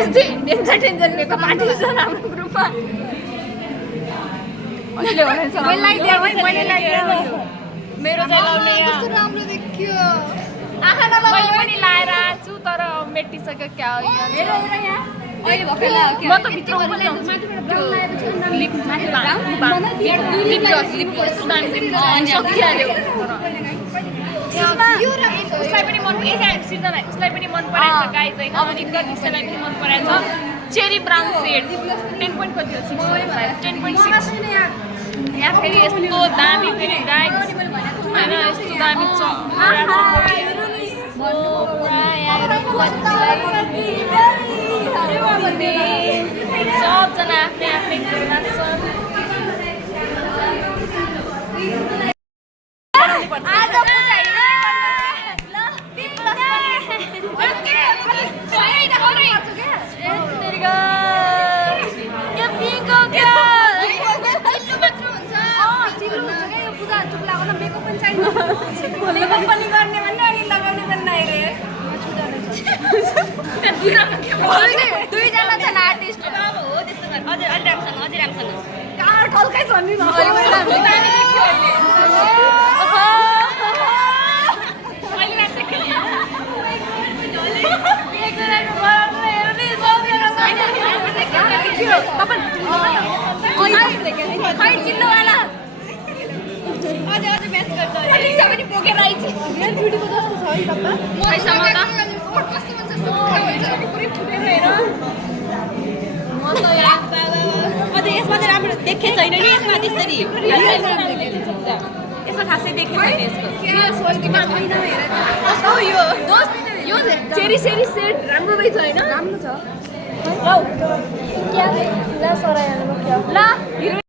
यस्तै Indian tension makeup artist छ हाम्रो ग्रुपमा अहिले भनेछ मैले लगाइदिए मैले लगाइदिए मेरो चाहिँ लाउने यहाँ राम्रो देखियो आँखा नलगाऊ मैले पनि लाएर छु तर मेटिसक्यो क्या हो यहाँ हेर यहाँ अहिले भर्खर लाग्यो म त भित्र लिप सकिहाल्यो उसलाई पनि मन उसलाई पनि मन पराएको छ गाइज होइन अनि दिक्षालाई पनि मन पराएको छ चेरी ब्राउन सेड 10 पोइन्ट कति हो 10.6 यहाँ फेरि यस्तो दामी फेरि गाइज होइन यस्तो दामी छ सबजना आफ्नै आफ्नै कुरामा छन् दुईजना छन् आर्टिस्ट टल्कै छ नि चिन्नुवाला अझै बेस्ट गर्छ पनि बोकेर आइछ भिडियोको जस्तो छ है म त अझै यसमा चाहिँ राम्रो देखे छैन नि यसमा त्यसरी यसमा खासै देखे छैन यसको यो चेरी सेरी सेट राम्रो रहेछ होइन राम्रो छ ल